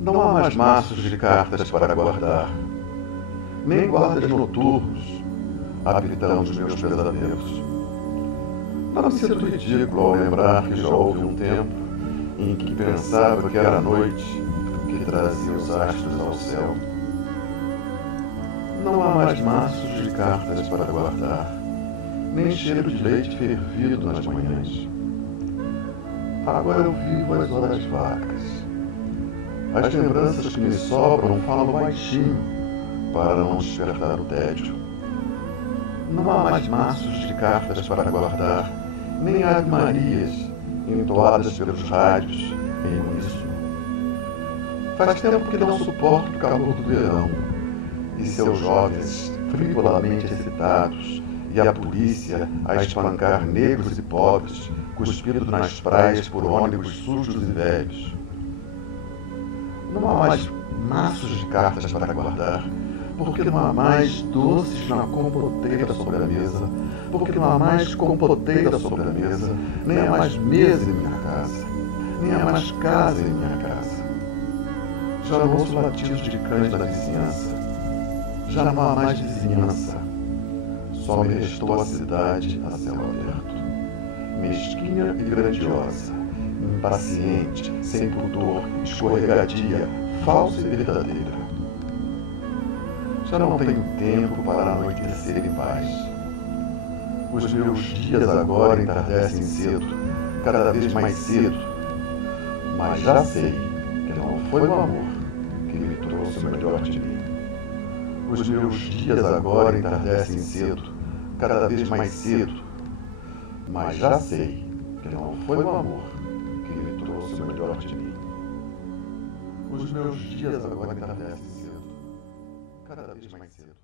Não há mais maços de cartas para guardar, nem guardas noturnos habitando os meus pesadelos. Não me sinto ridículo ao lembrar que já houve um tempo em que pensava que era a noite que trazia os astros ao céu. Não há mais maços de cartas para guardar, nem cheiro de leite fervido nas manhãs. Agora eu vivo as horas vagas. As lembranças que me sobram falam baixinho para não despertar o tédio. Não há mais maços de cartas para guardar, nem ave-marias entoadas pelos rádios em uníssono. Faz tempo que não suporto o calor do verão e seus jovens frivolamente excitados e a polícia a espancar negros e pobres cuspidos nas praias por ônibus sujos e velhos. Não há mais maços de cartas para guardar, porque não há mais doces na compoteira sobre a mesa, porque não há mais compoteira sobre a mesa, nem há mais mesa em minha casa, nem há mais casa em minha casa. Já não ouço latidos de cães da vizinhança, já não há mais vizinhança, só me restou a cidade a céu aberto, mesquinha e grandiosa, impaciente, sem pudor, escorregadia, falsa e verdadeira. Já não tenho tempo para anoitecer em paz. Os meus dias agora entardecem cedo, cada vez mais cedo, mas já sei que não foi o amor que me trouxe o melhor de mim. Os meus dias agora entardecem cedo, cada vez mais cedo, mas já sei que não foi o amor que me trouxe o melhor de mim. Os meus dias agora entardecem cedo, cada vez mais cedo.